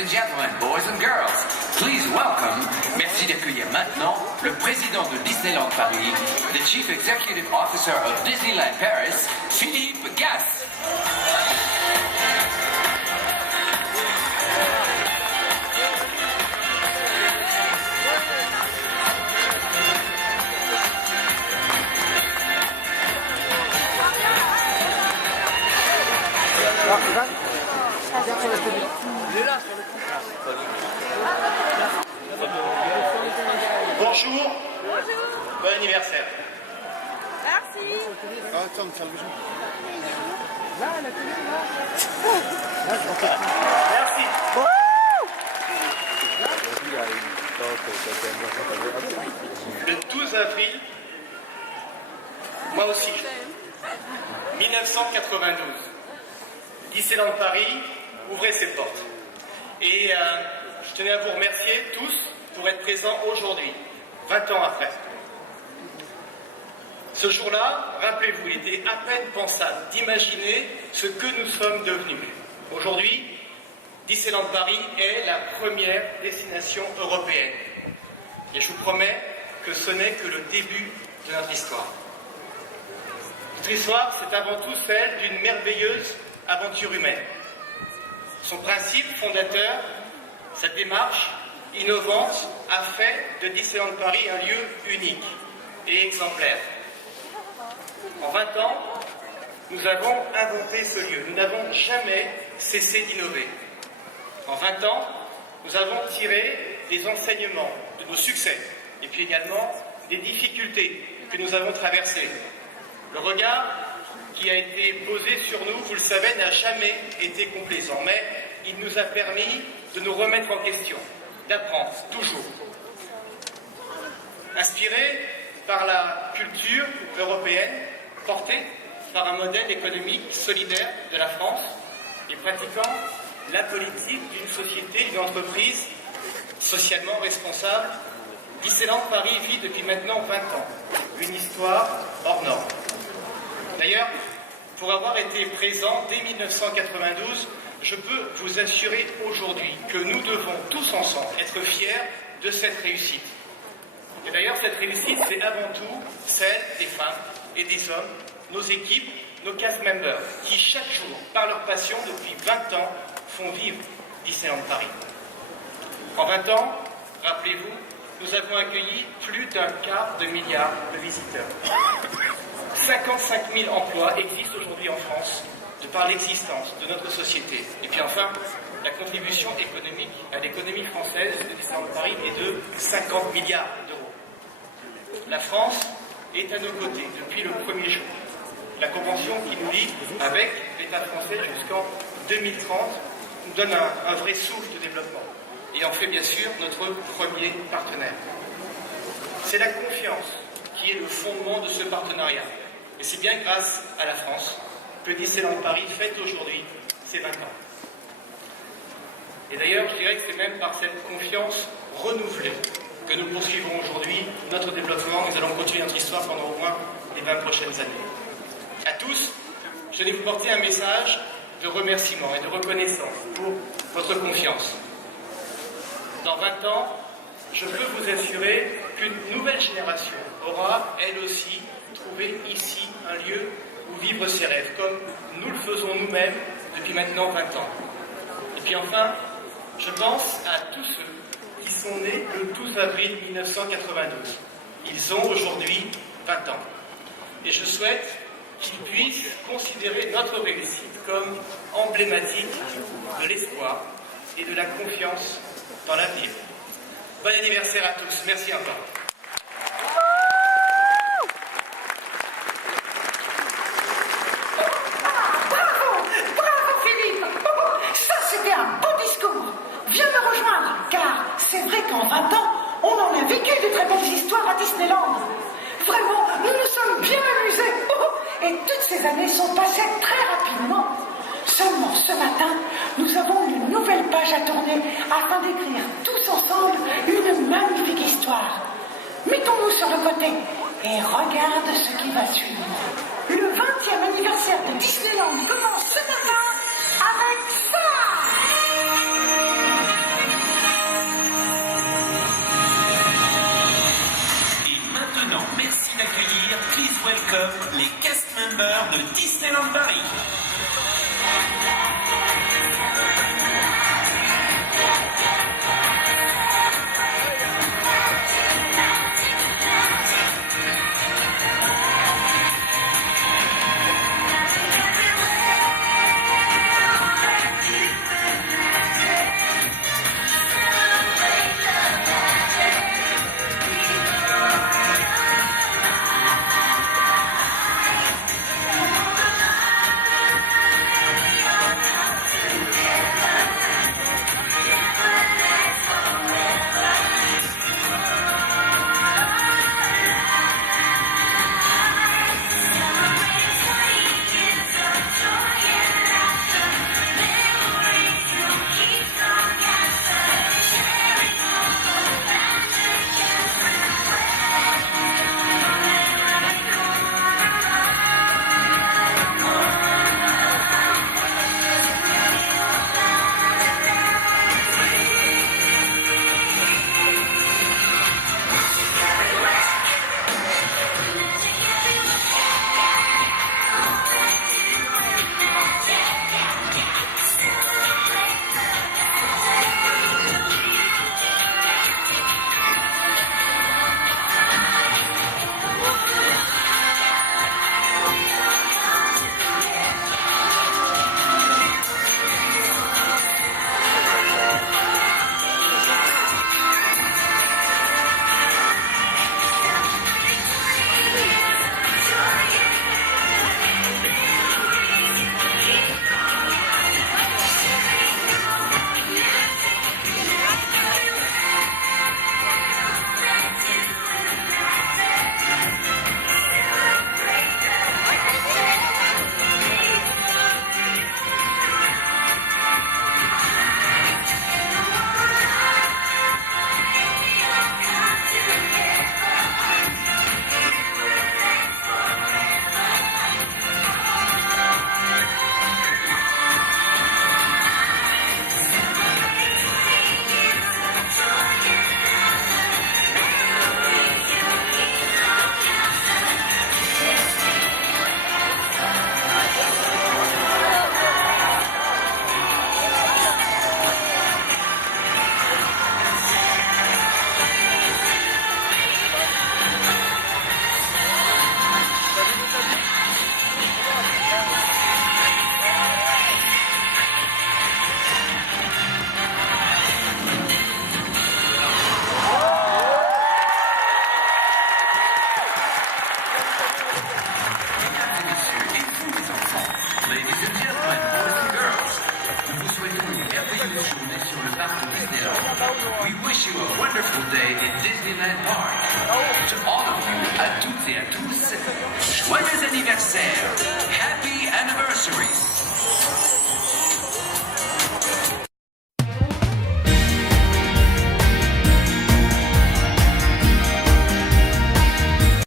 and gentlemen, boys and girls, please welcome, merci d'accueillir maintenant, le président de Disneyland Paris, the Chief Executive Officer of Disneyland Paris, Philippe Gas. Bonjour. Bon anniversaire. Merci. Merci. Le 12 avril, moi aussi, 1992, Disneyland Paris ouvrait ses portes. Et je tenais à vous remercier tous pour être présents aujourd'hui, 20 ans après. Ce jour-là, rappelez-vous, il était à peine pensable d'imaginer ce que nous sommes devenus. Aujourd'hui, Disneyland Paris est la première destination européenne. Et je vous promets que ce n'est que le début de notre histoire. Notre histoire, c'est avant tout celle d'une merveilleuse aventure humaine. Son principe fondateur, sa démarche innovante, a fait de Disneyland Paris un lieu unique et exemplaire. En 20 ans, nous avons inventé ce lieu. Nous n'avons jamais cessé d'innover. En 20 ans, nous avons tiré des enseignements de nos succès et puis également des difficultés que nous avons traversées. Le regard qui a été posé sur nous, vous le savez, n'a jamais été complaisant, mais il nous a permis de nous remettre en question, d'apprendre toujours. Inspiré par la culture européenne, porté par un modèle économique solidaire de la France et pratiquant la politique d'une société, d'une entreprise socialement responsable, Disneyland Paris vit depuis maintenant 20 ans une histoire hors norme. D'ailleurs, pour avoir été présent dès 1992, je peux vous assurer aujourd'hui que nous devons tous ensemble être fiers de cette réussite. Et d'ailleurs, cette réussite, c'est avant tout celle des femmes et des hommes, nos équipes, nos cast members, qui chaque jour, par leur passion, depuis 20 ans, font vivre Disneyland Paris. En 20 ans, rappelez-vous, nous avons accueilli plus d'1/4 milliard de visiteurs. 55 000 emplois existent aujourd'hui en France de par l'existence de notre société. Et puis enfin, la contribution économique à l'économie française de Disneyland Paris est de 50 milliards d'euros. La France est à nos côtés depuis le premier jour. La convention qui nous lie avec l'État français jusqu'en 2030 nous donne un vrai souffle de développement et en fait bien sûr notre premier partenaire. C'est la confiance qui est le fondement de ce partenariat. Et c'est bien grâce à la France que Disneyland Paris fête aujourd'hui ses 20 ans. Et d'ailleurs, je dirais que c'est même par cette confiance renouvelée que nous poursuivrons aujourd'hui notre développement. Nous allons continuer notre histoire pendant au moins les 20 prochaines années. À tous, je vais vous porter un message de remerciement et de reconnaissance pour votre confiance. Dans 20 ans, je peux vous assurer qu'une nouvelle génération aura, elle aussi, trouvé ici un lieu où vivre ses rêves, comme nous le faisons nous-mêmes depuis maintenant 20 ans. Et puis enfin, je pense à tous ceux qui sont nés le 12 avril 1992. Ils ont aujourd'hui 20 ans. Et je souhaite qu'ils puissent considérer notre réussite comme emblématique de l'espoir et de la confiance dans l'avenir. Bon anniversaire à tous. Merci encore. C'est vrai qu'en 20 ans, on en a vécu de très belles histoires à Disneyland. Vraiment, nous nous sommes bien amusés. Et toutes ces années sont passées très rapidement. Seulement ce matin, nous avons une nouvelle page à tourner afin d'écrire tous ensemble une magnifique histoire. Mettons-nous sur le côté et regarde ce qui va suivre. Le 20e anniversaire de Disneyland commence ce matin avec ça. de Disneyland Paris. We wish you a wonderful day in Disneyland Park. To all of you, à toutes et à tous, joyeux anniversaire! Happy anniversary!